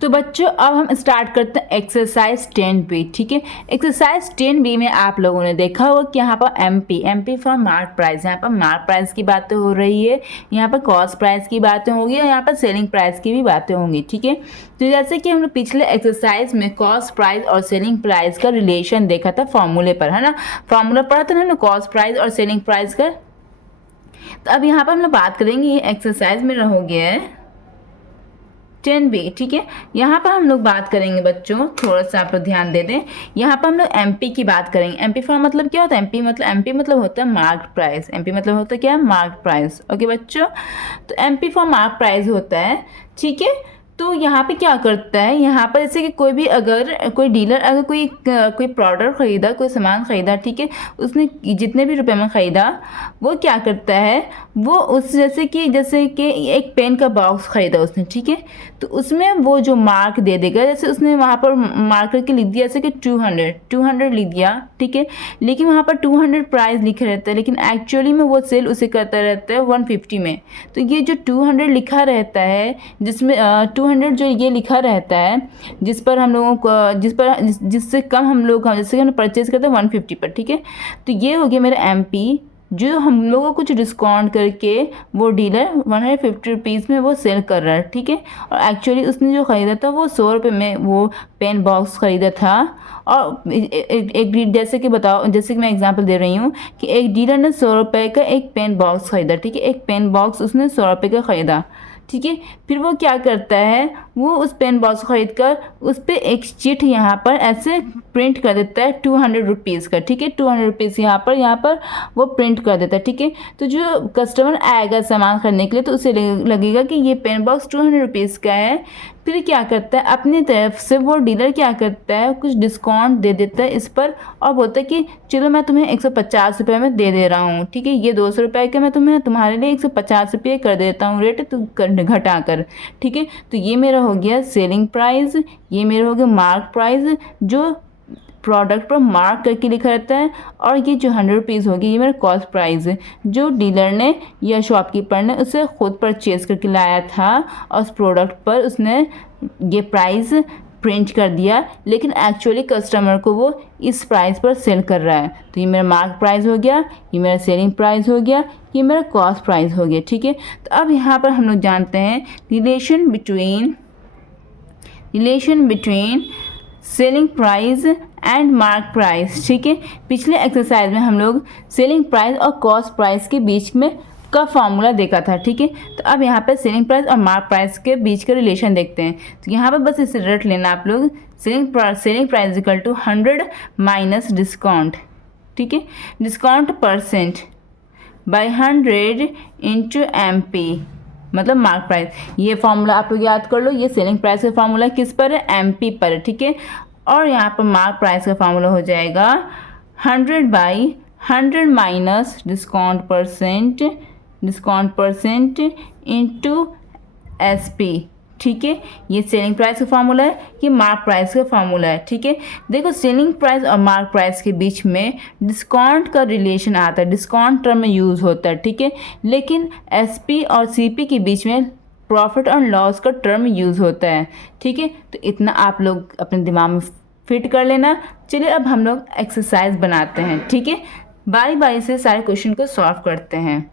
तो बच्चों अब हम स्टार्ट करते हैं एक्सरसाइज 10B। ठीक है, एक्सरसाइज 10B में आप लोगों ने देखा होगा कि यहाँ पर एमपी फॉर मार्क प्राइस, यहाँ पर मार्क प्राइस की बातें हो रही है, यहाँ पर कॉस्ट प्राइस की बातें होंगी और यहाँ पर सेलिंग प्राइस की भी बातें होंगी। ठीक है, तो जैसे कि हमने पिछले एक्सरसाइज में कॉस्ट प्राइस और सेलिंग प्राइस का रिलेशन देखा था फॉर्मूले पर, है ना, फॉर्मूला पढ़ा था ना कॉस्ट प्राइस और सेलिंग प्राइस का। तो अब यहाँ पर हम लोग बात करेंगे, ये एक्सरसाइज में हो गया है 10B। ठीक है, यहाँ पर हम लोग बात करेंगे बच्चों, थोड़ा सा आप लोग ध्यान दे दें। यहाँ पर हम लोग एमपी की बात करेंगे। एमपी फॉर मतलब क्या होता है? एमपी मतलब होता है मार्क प्राइस। एमपी मतलब होता है क्या? Mark price. ओके बच्चों, तो एमपी फॉर मार्क प्राइस होता है। ठीक है, तो यहाँ पे क्या करता है, यहाँ पर जैसे कि कोई भी अगर कोई डीलर अगर कोई प्रोडक्ट ख़रीदा, कोई सामान ख़रीदा, ठीक है, उसने जितने भी रुपए में ख़रीदा, वो क्या करता है, वो उस जैसे कि एक पेन का बॉक्स ख़रीदा उसने, ठीक है, तो उसमें वो जो मार्क दे देगा, जैसे उसने वहाँ पर मार्क करके लिख दिया जैसे कि 200 लिख दिया, ठीक है, लेकिन वहाँ पर 200 प्राइस लिखा रहता है, लेकिन एक्चुअली में वो सेल उसे करता रहता है 150 में। तो ये जो 200 लिखा रहता है, जिसमें 200 जो ये लिखा रहता है, जिस पर हम लोगों को जिससे कम हम लोग जैसे कि हम परचेज करते हैं 150 पर, ठीक है, तो ये हो गया मेरा एमपी, जो हम लोगों को कुछ डिस्काउंट करके वो डीलर 150 रुपीज़ में वो सेल कर रहा है। ठीक है, और एक्चुअली उसने जो ख़रीदा था वो 100 रुपये में वो पेन बॉक्स ख़रीदा था। और एक जैसे कि मैं एग्जांपल दे रही हूँ कि एक डीलर ने 100 रुपये का एक पेन बॉक्स ख़रीदा, ठीक है, एक पेन बॉक्स उसने 100 रुपये का ख़रीदा, ठीक है, फिर वो क्या करता है, वो उस पेन बॉक्स खरीद कर उस पर एक चिट यहाँ पर ऐसे प्रिंट कर देता है 200 रुपीज़ का, ठीक है, 200 रुपीज़ यहाँ पर वो प्रिंट कर देता है। ठीक है, तो जो कस्टमर आएगा सामान खरीदने के लिए तो उसे लगेगा कि ये पेन बॉक्स 200 रुपीज़ का है। फिर क्या करता है, अपनी तरफ से वो डीलर क्या करता है, कुछ डिस्काउंट दे देता है इस पर और बोलता है कि चलो मैं तुम्हें 150 रुपये में दे रहा हूँ, ठीक है, ये 200 रुपये का मैं तुम्हारे लिए 150 रुपये कर देता हूँ रेट, तो घटा कर। ठीक है, तो ये मेरा हो गया सेलिंग प्राइस, ये मेरा हो गया मार्क प्राइस, जो प्रोडक्ट पर मार्क करके लिखा रहता है, और ये जो 100 रुपीज़ होगी ये मेरा कॉस्ट प्राइस है, जो डीलर ने या शॉपकीपर ने उसे खुद परचेज करके लाया था और उस प्रोडक्ट पर उसने ये प्राइस प्रिंट कर दिया, लेकिन एक्चुअली कस्टमर को वो इस प्राइस पर सेल कर रहा है। तो ये मेरा मार्क प्राइस हो गया, ये मेरा सेलिंग प्राइस हो गया, ये मेरा कॉस्ट प्राइस हो गया। ठीक है, तो अब यहाँ पर हम लोग जानते हैं relation between selling price and mark price. ठीक है, पिछले एक्सरसाइज में हम लोग सेलिंग प्राइस और कॉस्ट प्राइस के बीच में का फॉर्मूला देखा था। ठीक है, तो अब यहाँ पे सेलिंग प्राइस और मार्क प्राइस के बीच का रिलेशन देखते हैं। तो यहाँ पर बस इसे रट लेना आप लोग, selling price equal to 100 minus discount, ठीक है, discount percent by 100 into MP मतलब मार्क प्राइस। ये फॉर्मूला आप लोग याद कर लो, ये सेलिंग प्राइस का फॉर्मूला किस पर है, एमपी पर। ठीक है, और यहाँ पर मार्क प्राइस का फॉर्मूला हो जाएगा 100 by 100 minus discount percent into SP. ठीक है, ये सेलिंग प्राइस का फार्मूला है, ये मार्क प्राइस का फार्मूला है। ठीक है, देखो सेलिंग प्राइस और मार्क प्राइस के बीच में डिस्काउंट का रिलेशन आता है, डिस्काउंट टर्म में यूज़ होता है। ठीक है, लेकिन एसपी और सीपी के बीच में प्रॉफिट और लॉस का टर्म यूज़ होता है। ठीक है, तो इतना आप लोग अपने दिमाग में फिट कर लेना। चलिए अब हम लोग एक्सरसाइज बनाते हैं। ठीक है, बारी बारी से सारे क्वेश्चन को सॉल्व करते हैं।